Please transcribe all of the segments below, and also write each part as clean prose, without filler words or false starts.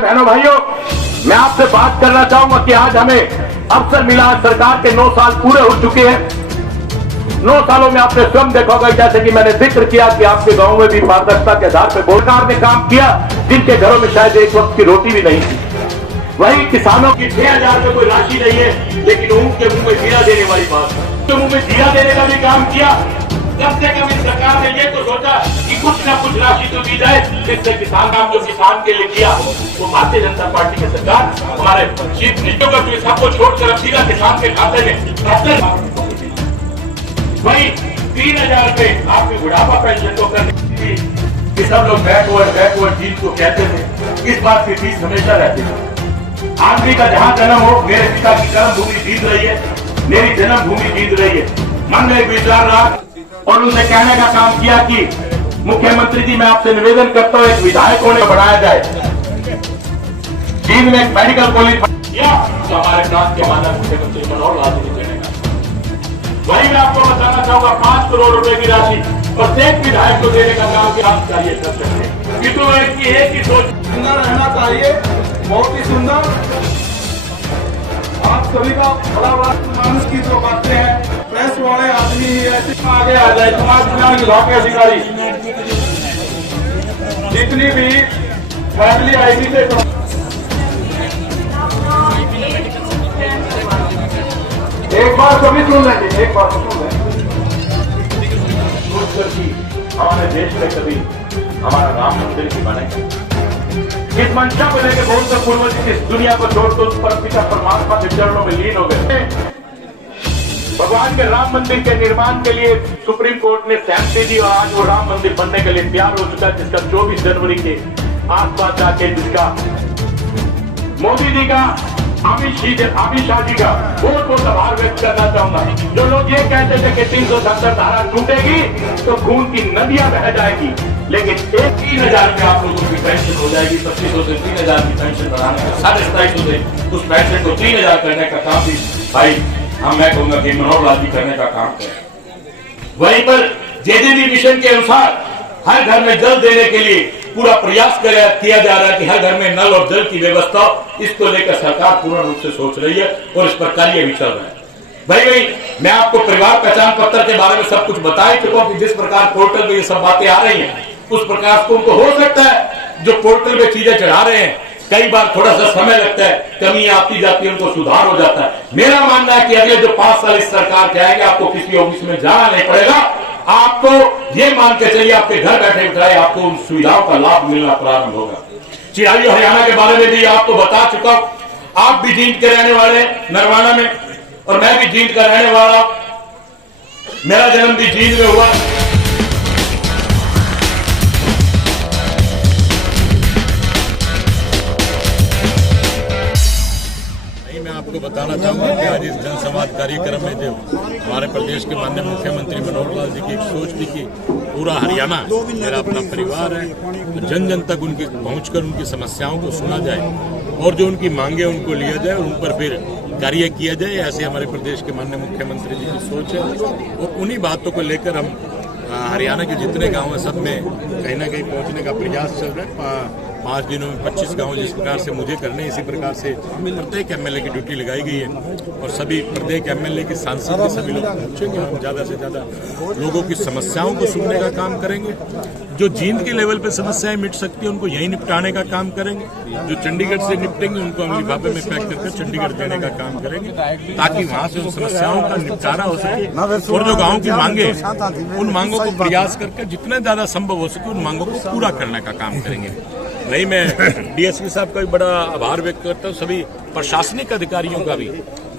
बहनों भाइयों, मैं आपसे बात करना चाहूंगा कि आज हमें अवसर मिला। सरकार के 9 साल पूरे हो चुके हैं। 9 सालों में आपने स्वयं देखा होगा, जैसे कि मैंने जिक्र किया कि आपके गांव में भी पारदर्शिता के आधार पर सरकार ने काम किया, जिनके घरों में शायद एक वक्त की रोटी भी नहीं थी। वही किसानों की 6,000 में कोई राशि नहीं है, लेकिन उनके मुंह में जीरा देने वाली बात, उनके मुंह में जीरा देने का भी काम किया। कम से कम इस सरकार ने ये तो सोचा कि कुछ न कुछ राशि तो दी जाए, जिससे किसान काम जो किसान के लिए किया वो भारतीय जनता पार्टी की सरकार हमारे चीफ मिनिस्टर का जो सबको छोड़कर सीधा किसान के खाते में वही 3,000 रुपए आपकी बुढ़ापा पेंशन को करने की सब लोग बैकवर्ड चीज को कहते थे। इस बात की फीस हमेशा रहती है। आदमी का जहां जन्म हो, मेरे पिता की कर्म भूमि जीत रही है, मेरी जन्म भूमि जीत रही है। मन में एक विचार रहा और उनसे कहने का काम किया कि मुख्यमंत्री जी, मैं आपसे निवेदन करता हूं, एक विधायक होने बढ़ाया जाए। जींद में एक मेडिकल कॉलेज किया तो हमारे प्रांत के माननीय मुख्यमंत्री मनोहर लाल जी ने वही मैं आपको बताना चाहूंगा, 5 करोड़ रुपए की राशि प्रत्येक विधायक को देने का काम चाहिए कर सकते हैं। कितु एक ही सोच सुंदर रहना चाहिए, बहुत ही सुंदर। आप सभी का बड़ा मानुष की जो बातें हैं, प्रेस वाले आदमी ही ऐसे आगे आ जाए। समाज कल्याण विभाग के अधिकारी जितनी भी फैमिली आईडी से एक बार कभी सुन लेंगे, एक बार सुन लेंगे। हमारे देश में कभी हमारा राम मंदिर भी बनेगा। इस मंशा को लेकर बहुत से पूर्वज इस दुनिया को छोड़कर उस पर पिता परमात्मा के चरणों में लीन हो गए। भगवान के राम मंदिर के निर्माण के लिए सुप्रीम कोर्ट ने सहमति दी और आज वो राम मंदिर बनने के लिए तैयार हो चुका है, जिसका 24 जनवरी के आसपास जाके जिसका मोदी जी का अमित शाह जी का बहुत बहुत आभार व्यक्त करना चाहूंगा। जो लोग ये कहते थे कि 370 धारा टूटेगी तो खून की नदियां बह जाएगी, लेकिन 3,000 रुपये आप लोगों की पेंशन हो जाएगी। 2500 से 3,000 की पेंशन बढ़ाने का 2,250 से उस पेंशन को 3,000 करने का काम भी भाई मैं कहूंगा कि मनोहर लाल जी करने का काम करें। वहीं पर जेजेबी मिशन के अनुसार हर घर में जल देने के लिए पूरा प्रयास किया जा रहा है कि हर घर में नल और जल की व्यवस्था, इसको लेकर सरकार पूर्ण रूप से सोच रही है और इस पर कार्य भी चल रहा है। भाई मैं आपको परिवार पहचान पत्र के बारे में सब कुछ बता चुका हूं कि जिस प्रकार पोर्टल पे ये सब बातें आ रही हैं, उस प्रकार को उनको हो सकता है जो पोर्टल पे चीजें चढ़ा रहे हैं, कई बार थोड़ा सा समय लगता है, कमी आती जाती है, उनको सुधार हो जाता है। मेरा मानना है कि अगले जो 5 साल इस सरकार के आएंगे, आपको किसी ऑफिस में जाना नहीं पड़ेगा। आपको ये मान के चलिए, आपके घर बैठे बिठाए आपको उन सुविधाओं का लाभ मिलना प्रारंभ होगा। चिरायु हरियाणा के बारे में भी आपको बता चुका हूं। आप भी जींद के रहने वाले नरवाना में और मैं भी जींद का रहने वाला, मेरा जन्म भी जींद में हुआ। मैं आपको बताना चाहूंगा कि आज इस जनसंवाद कार्यक्रम में जो हमारे प्रदेश के माननीय मुख्यमंत्री मनोहर लाल जी की एक सोच थी कि पूरा हरियाणा मेरा अपना परिवार है, तो जन जन तक उनकी पहुंचकर उनकी समस्याओं को सुना जाए और जो उनकी मांगे उनको लिया जाए और उन पर फिर कार्य किया जाए। ऐसे हमारे प्रदेश के माननीय मुख्यमंत्री जी की सोच है और उन्हीं बातों को लेकर हम हरियाणा के जितने गाँव हैं सब में कहीं ना कहीं पहुंचने का प्रयास चल रहा है। 5 दिनों में 25 गांव जिस प्रकार से मुझे करने, इसी प्रकार से प्रत्येक एमएलए की ड्यूटी लगाई गई है और सभी प्रत्येक एमएलए की सांसद के सभी लोग पहुंचेंगे। हम ज्यादा से ज्यादा लोगों की समस्याओं को सुनने का काम करेंगे। जो जींद के लेवल पे समस्याएं मिट सकती है उनको यही निपटाने का काम करेंगे। जो चंडीगढ़ से निपटेंगे उनको हम लिफाफे में पैक करके चंडीगढ़ देने का काम करेंगे, ताकि वहां से उन समस्याओं का निपटारा हो सके और जो गाँव की मांगे उन मांगों को प्रयास करके जितना ज्यादा संभव हो सके उन मांगों को पूरा करने का काम करेंगे। नहीं, मैं डीएसपी साहब का भी बड़ा आभार व्यक्त करता हूँ, सभी प्रशासनिक अधिकारियों का भी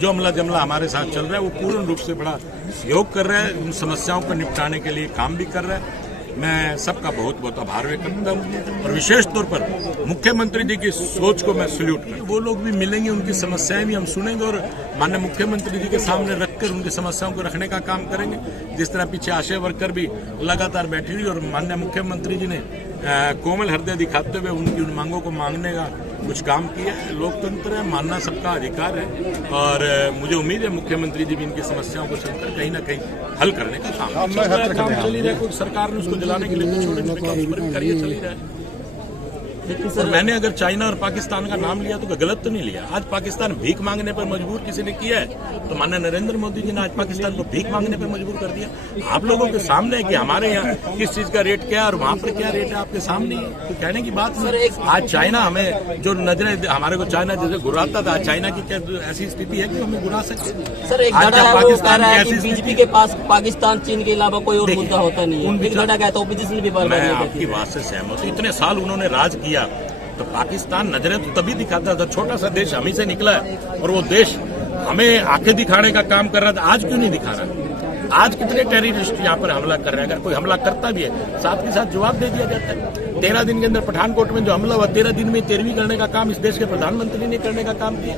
जो अमला जमला हमारे साथ चल रहा है वो पूर्ण रूप से बड़ा सहयोग कर रहा है, उन समस्याओं को निपटाने के लिए काम भी कर रहा है। मैं सबका बहुत बहुत आभार व्यक्त करता हूँ और विशेष तौर पर मुख्यमंत्री जी की सोच को मैं सल्यूट करता हूँ। वो लोग भी मिलेंगे, उनकी समस्याएं भी हम सुनेंगे और माननीय मुख्यमंत्री जी के सामने रखकर उनकी समस्याओं को रखने का काम करेंगे। जिस तरह पीछे आशा वर्कर भी लगातार बैठी रही और माननीय मुख्यमंत्री जी ने कोमल हृदय दिखाते हुए उनकी उन मांगों को मांगने का कुछ काम किया है। लोकतंत्र है, मानना सबका अधिकार है और मुझे उम्मीद है मुख्यमंत्री जी भी इनकी समस्याओं को सुनकर कहीं ना कहीं हल करने का काम चल ही रहा है। सरकार ने उसको जलाने के लिए तो छोड़ने का कार्य चल ही रहा है। और मैंने अगर चाइना और पाकिस्तान का नाम लिया तो गलत तो नहीं लिया। आज पाकिस्तान भीख मांगने पर मजबूर किसी ने किया है तो माननीय नरेंद्र मोदी जी ने आज पाकिस्तान को भीख मांगने पर मजबूर कर दिया। आप लोगों के सामने है कि हमारे यहाँ किस चीज का रेट क्या है और वहाँ पर क्या रेट है आपके सामने है, तो कहने की बात नहीं। आज चाइना हमें जो नजरें हमारे को चाइना जैसे घुराता था, चाइना की क्या ऐसी स्थिति है कि हमें घुरा सकते। सर एक गड़ा है, वो कह रहा है कि बीजेपी के पास पाकिस्तान चीन के अलावा कोई और मुद्दा होता नहीं है। एक गड़ा कहता है ओपोजिशन भी बर्बाद मैं नहीं करती। आपकी बात से सहमत हूँ। इतने साल उन्होंने राज किया तो पाकिस्तान नजरें तो तभी दिखाता था, छोटा सा देश हम ही से निकला है और वो देश हमें आंखें दिखाने का काम कर रहा था। आज क्यों नहीं दिखा रहा? आज कितने टेररिस्ट यहाँ पर हमला कर रहे हैं? अगर कोई हमला करता भी है साथ के साथ जवाब दे दिया जाता है। 13 दिन के अंदर पठानकोट में जो हमला हुआ, 13 दिन में 13वीं करने का काम इस देश के प्रधानमंत्री ने करने का काम किया।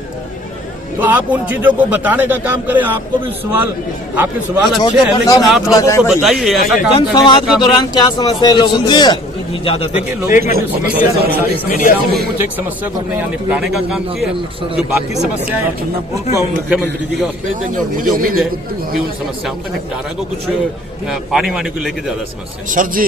तो आप उन चीजों को बताने का काम करें। आपको भी सवाल, आपके सवाल अच्छे हैं लेकिन आप लोगों को बताइए ऐसा काम जनसंवाद के दौरान क्या समस्या है लोगों की? ज्यादा देखिए, लोगों की जो समस्या है कुछ एक समस्या को हमने यहाँ निपटाने का काम किया है। जो बाकी समस्याएं हैं उनको हम मुख्यमंत्री जी के पास भेज देंगे और मुझे उम्मीद है कि उन समस्याओं का निपटारा को कुछ पानी वानी को लेकर ज्यादा समस्या है। सर जी